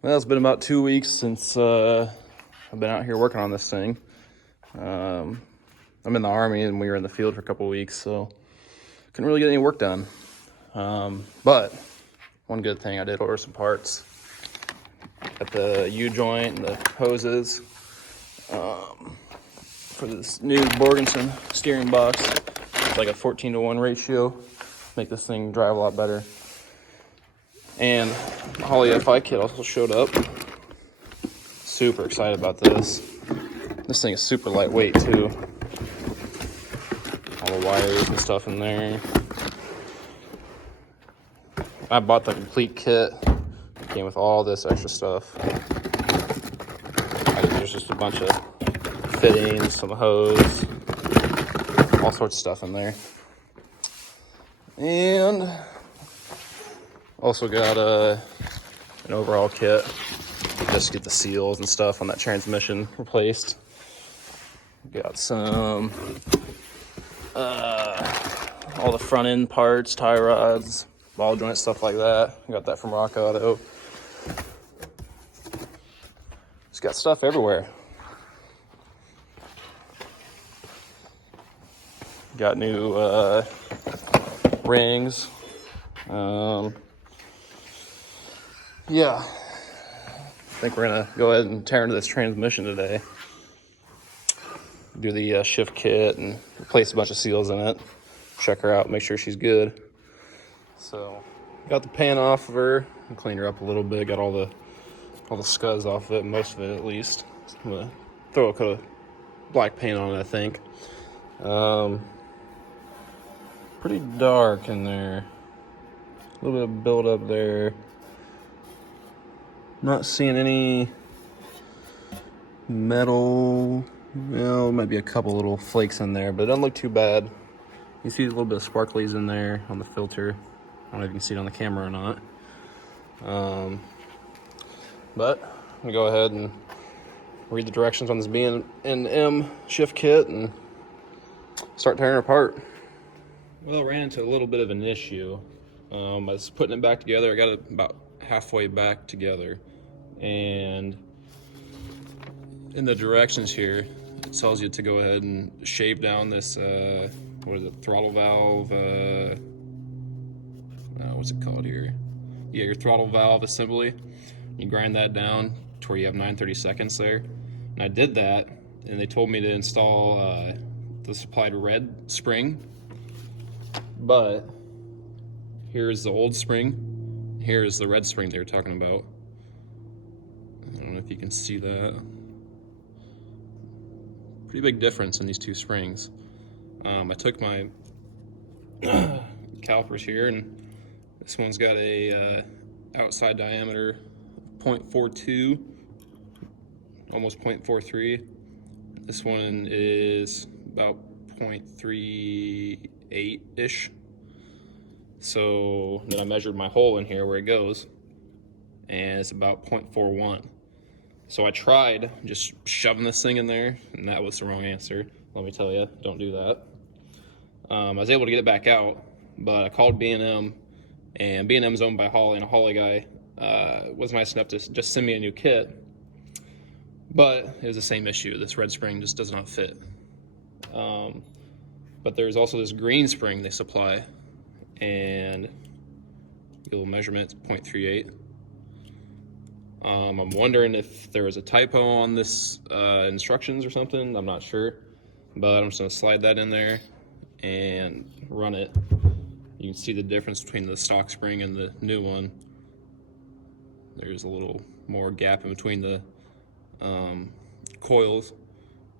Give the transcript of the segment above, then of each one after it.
Well, it's been about 2 weeks since I've been out here working on this thing. I'm in the Army and we were in the field for a couple of weeks, so couldn't really get any work done. But one good thing, I did order some parts. Got the U-joint and the hoses for this new Borgenson steering box. It's like a 14-to-1 ratio. Make this thing drive a lot better. And the Holley FI kit also showed up. Super excited about this. This thing is super lightweight too. All the wires and stuff in there. I bought the complete kit. It came with all this extra stuff. There's just a bunch of fittings, some hose, all sorts of stuff in there. And also got an overhaul kit just to get the seals and stuff on that transmission replaced. Got some all the front end parts, tie rods, ball joint, stuff like that. Got that from Rock Auto. Just got stuff everywhere. Got new rings. Yeah, I think we're gonna go ahead and tear into this transmission today. Do the shift kit and replace a bunch of seals in it. Check her out, make sure she's good. So, got the pan off of her and cleaned her up a little bit. Got all the scuds off of it, most of it at least. I'm gonna throw a coat of black paint on it, I think. Pretty dark in there. A little bit of buildup there. Not seeing any metal. Well, might be a couple little flakes in there, but it doesn't look too bad. You see a little bit of sparklies in there on the filter. I don't know if you can see it on the camera or not. But I'm gonna go ahead and read the directions on this B&M shift kit and start tearing it apart. Well, ran into a little bit of an issue. I was putting it back together. I got it about halfway back together, and in the directions here, it tells you to go ahead and shave down this, what is it, throttle valve, what's it called here? Yeah, your throttle valve assembly. You grind that down to where you have 9/32 there. And I did that, and they told me to install the supplied red spring. But here's the old spring. Here's the red spring they were talking about. I don't know if you can see that. Pretty big difference in these two springs. I took my calipers here, and this one's got a outside diameter of 0.42, almost 0.43. This one is about 0.38-ish. So then I measured my hole in here where it goes, and it's about 0.41. So I tried just shoving this thing in there, and that was the wrong answer. Let me tell you, don't do that. I was able to get it back out, but I called B&M, and B&M's owned by Holley, and a Holley guy was nice enough to just send me a new kit. But it was the same issue. This red spring just does not fit. But there's also this green spring they supply, and you'll measurement, it's 0.38. I'm wondering if there was a typo on this instructions or something. I'm not sure, but I'm just gonna slide that in there and run it. You can see the difference between the stock spring and the new one. There's a little more gap in between the coils,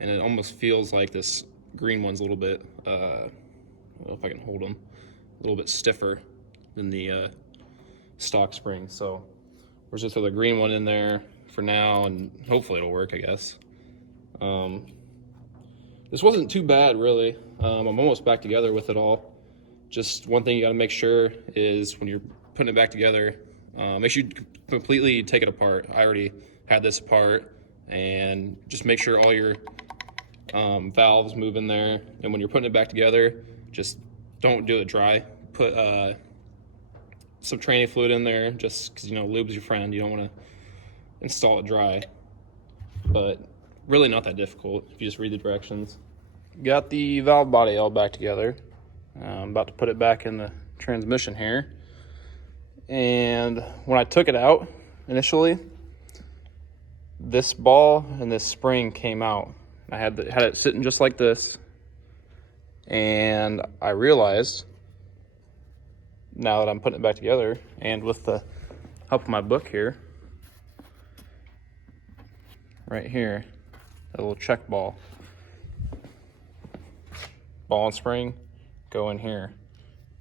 and it almost feels like this green one's a little bit, I don't know if I can hold them, a little bit stiffer than the stock spring. So we're just throw the green one in there for now, and hopefully it'll work, I guess. This wasn't too bad, really. I'm almost back together with it all. Just one thing you gotta make sure is when you're putting it back together, make sure you completely take it apart. I already had this apart, and just make sure all your valves move in there. And when you're putting it back together, just don't do it dry. Put some tranny fluid in there, just because, you know, lube's your friend. You don't want to install it dry, but really not that difficult if you just read the directions. Got the valve body all back together. I'm about to put it back in the transmission here. And when I took it out initially, this ball and this spring came out. I had it sitting just like this, and I realized now that I'm putting it back together, and with the help of my book here, right here, a little check ball and spring go in here,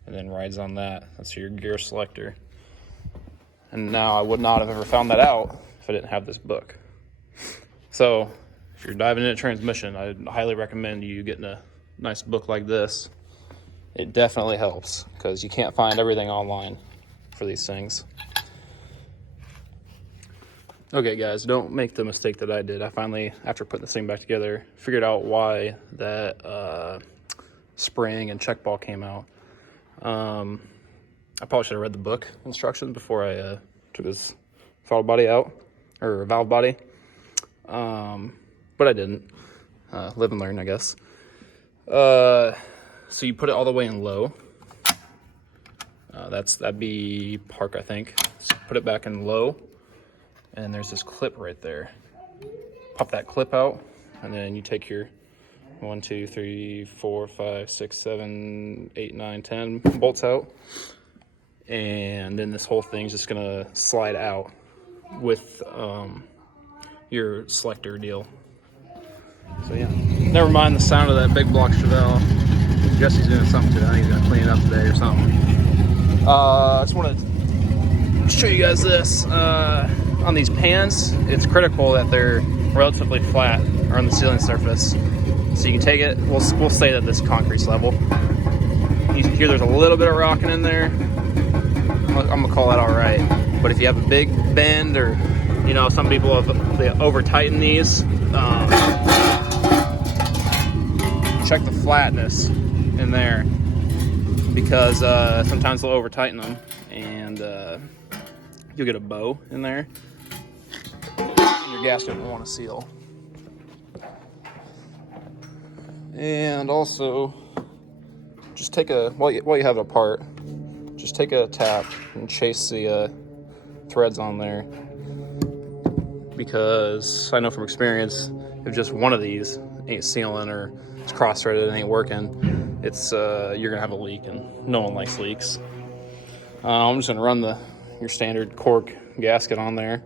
and then rides on that. That's your gear selector. And now I would not have ever found that out if I didn't have this book. So if you're diving into transmission, I highly recommend you getting a nice book like this. It definitely helps because you can't find everything online for these things. Okay guys, don't make the mistake that I did. I finally, after putting this thing back together, figured out why that spring and check ball came out. I probably should have read the book instructions before I took this throttle body out, or valve body, but I didn't. Live and learn, I guess. So you put it all the way in low. That'd be park, I think. So put it back in low, and there's this clip right there. Pop that clip out, and then you take your 1, 2, 3, 4, 5, 6, 7, 8, 9, 10 bolts out. And then this whole thing's just gonna slide out with your selector deal. So yeah, never mind the sound of that big block Chevelle. Jesse's doing something today. He's gonna clean it up today or something. I just want to show you guys this. On these pans, it's critical that they're relatively flat or on the sealing surface. So you can take it. We'll say that this concrete's level. You can hear there's a little bit of rocking in there. I'm gonna call that all right. But if you have a big bend, or some people they over tighten these, check the flatness in there, because sometimes they'll over tighten them, and you'll get a bow in there, and your gasket won't want to seal. And also, just take while you have it apart, just take a tap and chase the threads on there, because I know from experience, if just one of these ain't sealing or it's cross-threaded and ain't working, it's you're gonna have a leak, and no one likes leaks. I'm just gonna run your standard cork gasket on there.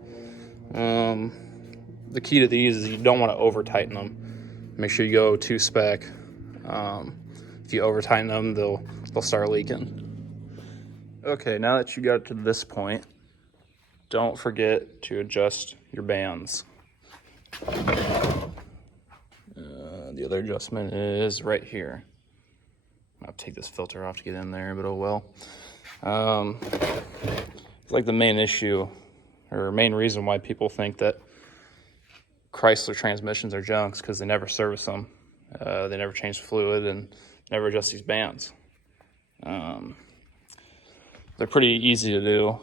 The key to these is you don't want to over tighten them. Make sure you go to spec. If you over tighten them, they'll start leaking. Okay, now that you got it to this point, don't forget to adjust your bands. The other adjustment is right here. I'll take this filter off to get in there, but oh well. It's like the main issue, or main reason why people think that Chrysler transmissions are junks, because they never service them. They never change fluid and never adjust these bands. They're pretty easy to do.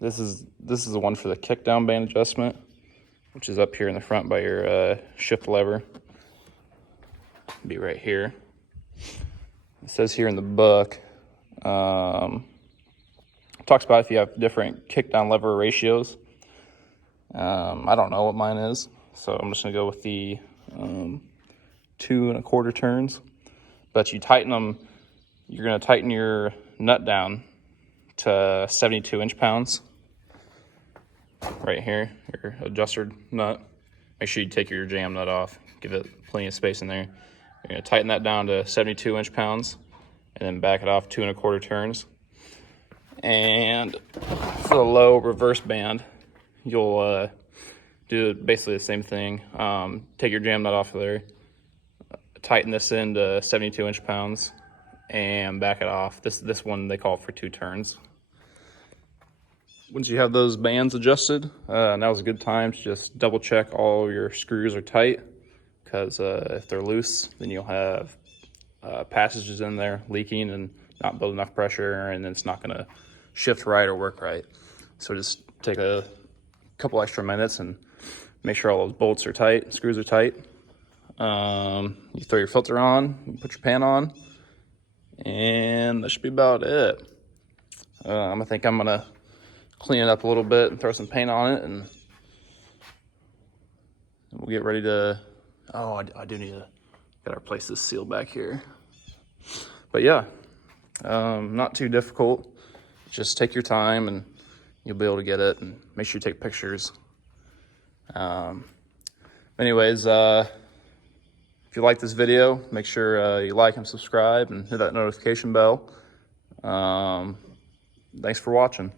This is the one for the kickdown band adjustment, which is up here in the front by your shift lever. Be right here. It says here in the book, talks about if you have different kickdown lever ratios. I don't know what mine is, so I'm just gonna go with the 2 1/4 turns. But you tighten them. You're gonna tighten your nut down to 72 inch-pounds. Right here, your adjuster nut. Make sure you take your jam nut off. Give it plenty of space in there. You're gonna tighten that down to 72 inch-pounds, and then back it off 2 1/4 turns. And for the low reverse band, you'll do basically the same thing. Take your jam nut off of there, tighten this into 72 inch-pounds, and back it off. This one they call for 2 turns. Once you have those bands adjusted, now's a good time to just double check all your screws are tight, because if they're loose, then you'll have passages in there leaking and not build enough pressure, and then it's not going to shift right or work right. So just take a couple extra minutes and make sure all those bolts are tight, screws are tight. You throw your filter on, you put your pan on, and that should be about it. I think I'm gonna clean it up a little bit and throw some paint on it, and we'll get ready to, oh, I do need to, gotta replace this seal back here. But yeah, not too difficult. Just take your time and you'll be able to get it, and make sure you take pictures. Anyways, if you like this video, make sure you like and subscribe and hit that notification bell. Thanks for watching.